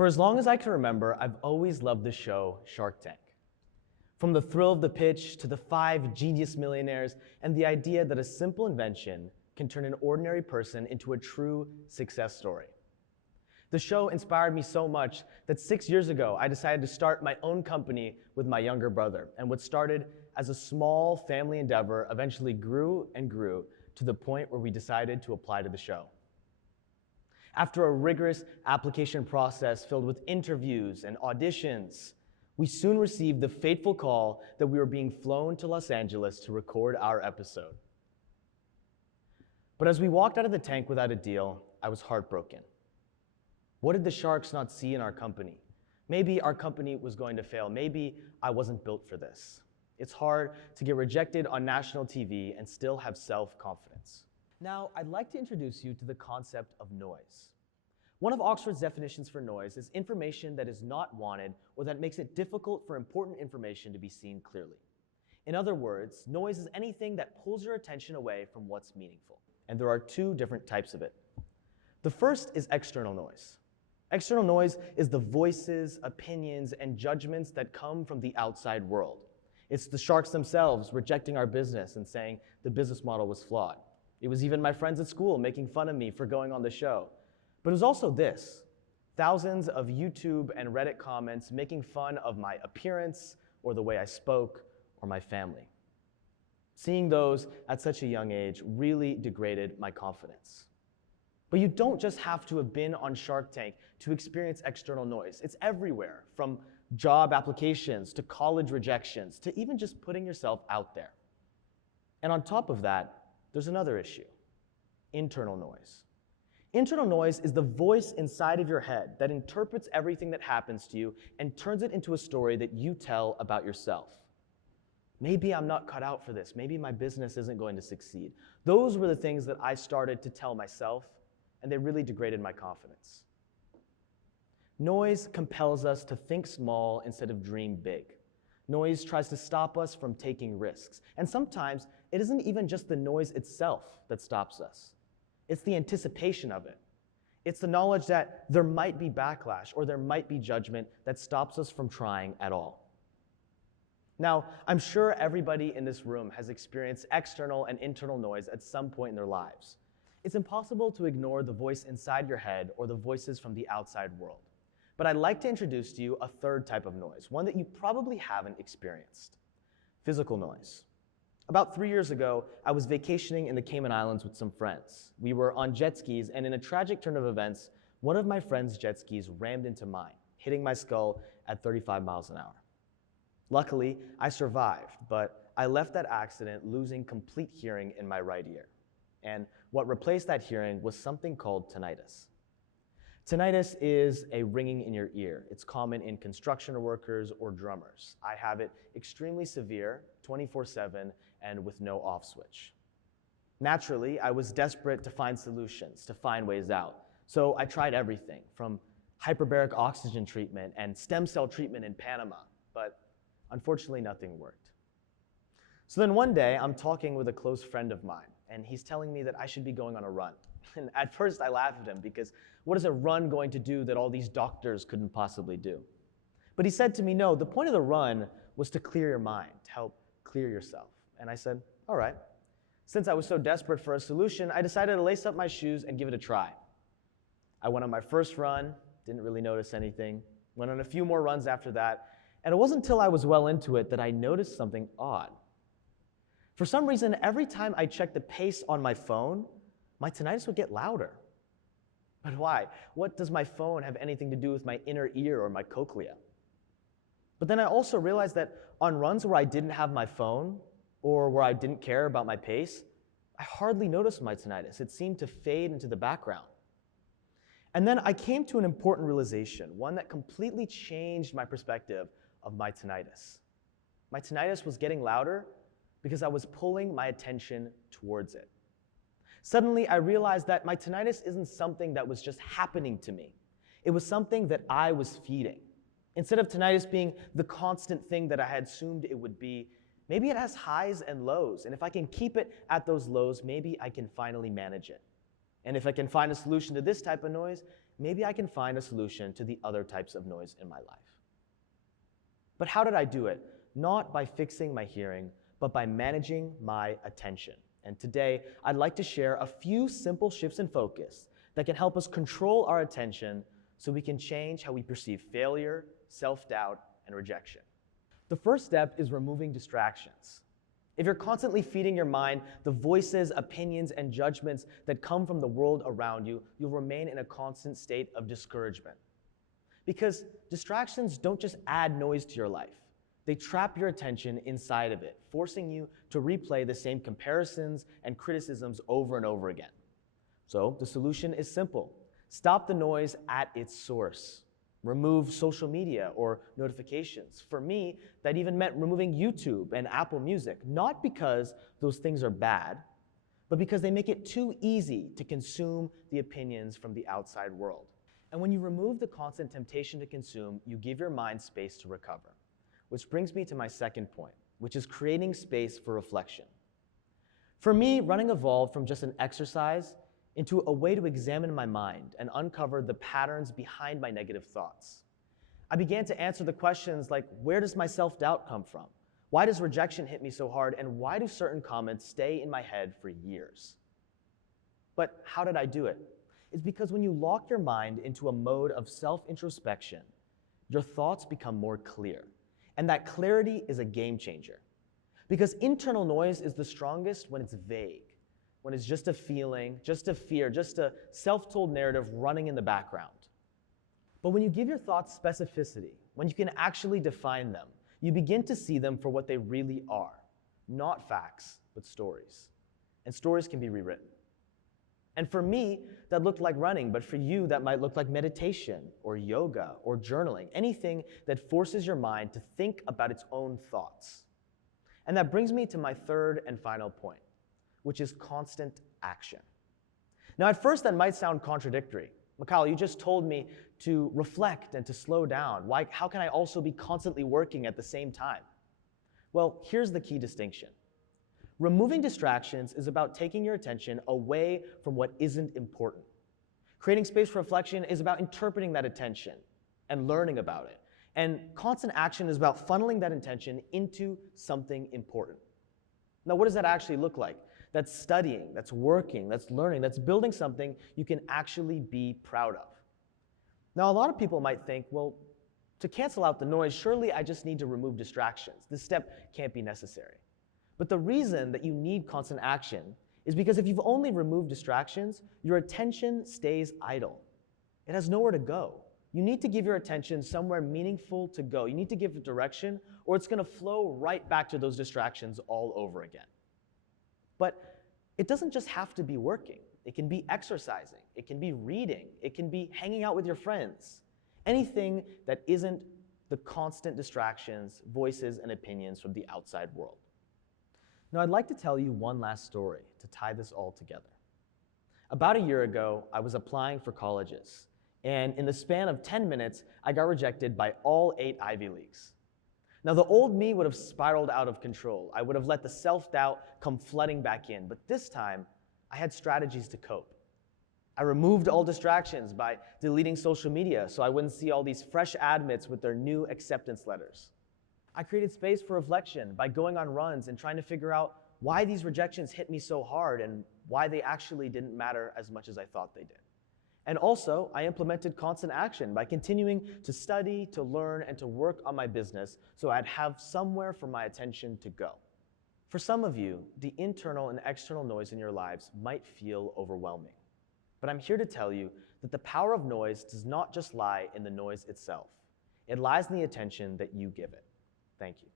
For as long as I can remember, I've always loved the show Shark Tank. From the thrill of the pitch to the 5 genius millionaires and the idea that a simple invention can turn an ordinary person into a true success story. The show inspired me so much that 6 years ago, I decided to start my own company with my younger brother. And what started as a small family endeavor eventually grew and grew to the point where we decided to apply to the show. After a rigorous application process filled with interviews and auditions, we soon received the fateful call that we were being flown to Los Angeles to record our episode. But as we walked out of the tank without a deal, I was heartbroken. What did the sharks not see in our company? Maybe our company was going to fail. Maybe I wasn't built for this. It's hard to get rejected on national TV and still have self-confidence. Now, I'd like to introduce you to the concept of noise. One of Oxford's definitions for noise is information that is not wanted or that makes it difficult for important information to be seen clearly. In other words, noise is anything that pulls your attention away from what's meaningful. And there are 2 different types of it. The first is external noise. External noise is the voices, opinions, and judgments that come from the outside world. It's the sharks themselves rejecting our business and saying the business model was flawed. It was even my friends at school making fun of me for going on the show. But it was also this: thousands of YouTube and Reddit comments making fun of my appearance or the way I spoke or my family. Seeing those at such a young age really degraded my confidence. But you don't just have to have been on Shark Tank to experience external noise. It's everywhere, from job applications to college rejections to even just putting yourself out there. And on top of that, there's another issue: internal noise. Internal noise is the voice inside of your head that interprets everything that happens to you and turns it into a story that you tell about yourself. Maybe I'm not cut out for this. Maybe my business isn't going to succeed. Those were the things that I started to tell myself, and they really degraded my confidence. Noise compels us to think small instead of dream big. Noise tries to stop us from taking risks. And sometimes it isn't even just the noise itself that stops us. It's the anticipation of it. It's the knowledge that there might be backlash or there might be judgment that stops us from trying at all. Now, I'm sure everybody in this room has experienced external and internal noise at some point in their lives. It's impossible to ignore the voice inside your head or the voices from the outside world. But I'd like to introduce to you a third type of noise, one that you probably haven't experienced: physical noise. About 3 years ago, I was vacationing in the Cayman Islands with some friends. We were on jet skis, and in a tragic turn of events, one of my friend's jet skis rammed into mine, hitting my skull at 35 miles an hour. Luckily, I survived, but I left that accident losing complete hearing in my right ear. And what replaced that hearing was something called tinnitus. Tinnitus is a ringing in your ear. It's common in construction workers or drummers. I have it extremely severe, 24/7, and with no off switch. Naturally, I was desperate to find solutions, to find ways out. So I tried everything, from hyperbaric oxygen treatment and stem cell treatment in Panama, but unfortunately nothing worked. So then one day, I'm talking with a close friend of mine, and he's telling me that I should be going on a run. And at first I laughed at him because what is a run going to do that all these doctors couldn't possibly do? But he said to me, no, the point of the run was to clear your mind, to help clear yourself. And I said, all right. Since I was so desperate for a solution, I decided to lace up my shoes and give it a try. I went on my first run, didn't really notice anything, went on a few more runs after that, and it wasn't until I was well into it that I noticed something odd. For some reason, every time I checked the pace on my phone, my tinnitus would get louder. But why? What does my phone have anything to do with my inner ear or my cochlea? But then I also realized that on runs where I didn't have my phone or where I didn't care about my pace, I hardly noticed my tinnitus. It seemed to fade into the background. And then I came to an important realization, one that completely changed my perspective of my tinnitus. My tinnitus was getting louder because I was pulling my attention towards it. Suddenly, I realized that my tinnitus isn't something that was just happening to me. It was something that I was feeding. Instead of tinnitus being the constant thing that I had assumed it would be, maybe it has highs and lows, and if I can keep it at those lows, maybe I can finally manage it. And if I can find a solution to this type of noise, maybe I can find a solution to the other types of noise in my life. But how did I do it? Not by fixing my hearing, but by managing my attention. And today, I'd like to share a few simple shifts in focus that can help us control our attention so we can change how we perceive failure, self-doubt, and rejection. The first step is removing distractions. If you're constantly feeding your mind the voices, opinions, and judgments that come from the world around you, you'll remain in a constant state of discouragement. Because distractions don't just add noise to your life. They trap your attention inside of it, forcing you to replay the same comparisons and criticisms over and over again. So the solution is simple. Stop the noise at its source. Remove social media or notifications. For me, that even meant removing YouTube and Apple Music, not because those things are bad, but because they make it too easy to consume the opinions from the outside world. And when you remove the constant temptation to consume, you give your mind space to recover. Which brings me to my second point, which is creating space for reflection. For me, running evolved from just an exercise into a way to examine my mind and uncover the patterns behind my negative thoughts. I began to answer the questions like, where does my self-doubt come from? Why does rejection hit me so hard? And why do certain comments stay in my head for years? But how did I do it? It's because when you lock your mind into a mode of self-introspection, your thoughts become more clear. And that clarity is a game changer. Because internal noise is the strongest when it's vague, when it's just a feeling, just a fear, just a self-told narrative running in the background. But when you give your thoughts specificity, when you can actually define them, you begin to see them for what they really are. Not facts, but stories. And stories can be rewritten. And for me, that looked like running, but for you, that might look like meditation or yoga or journaling, anything that forces your mind to think about its own thoughts. And that brings me to my third and final point, which is constant action. Now, at first, that might sound contradictory. Mikhail, you just told me to reflect and to slow down. How can I also be constantly working at the same time? Well, here's the key distinction. Removing distractions is about taking your attention away from what isn't important. Creating space for reflection is about interpreting that attention and learning about it. And constant action is about funneling that attention into something important. Now, what does that actually look like? That's studying, that's working, that's learning, that's building something you can actually be proud of. Now, a lot of people might think, well, to cancel out the noise, surely I just need to remove distractions. This step can't be necessary. But the reason that you need constant action is because if you've only removed distractions, your attention stays idle. It has nowhere to go. You need to give your attention somewhere meaningful to go. You need to give it direction, or it's going to flow right back to those distractions all over again. But it doesn't just have to be working. It can be exercising. It can be reading. It can be hanging out with your friends. Anything that isn't the constant distractions, voices, and opinions from the outside world. Now, I'd like to tell you one last story to tie this all together. About a year ago, I was applying for colleges, and in the span of 10 minutes, I got rejected by all 8 Ivy Leagues. Now, the old me would have spiraled out of control. I would have let the self-doubt come flooding back in, but this time, I had strategies to cope. I removed all distractions by deleting social media so I wouldn't see all these fresh admits with their new acceptance letters. I created space for reflection by going on runs and trying to figure out why these rejections hit me so hard and why they actually didn't matter as much as I thought they did. And also, I implemented constant action by continuing to study, to learn, and to work on my business so I'd have somewhere for my attention to go. For some of you, the internal and external noise in your lives might feel overwhelming. But I'm here to tell you that the power of noise does not just lie in the noise itself. It lies in the attention that you give it. Thank you.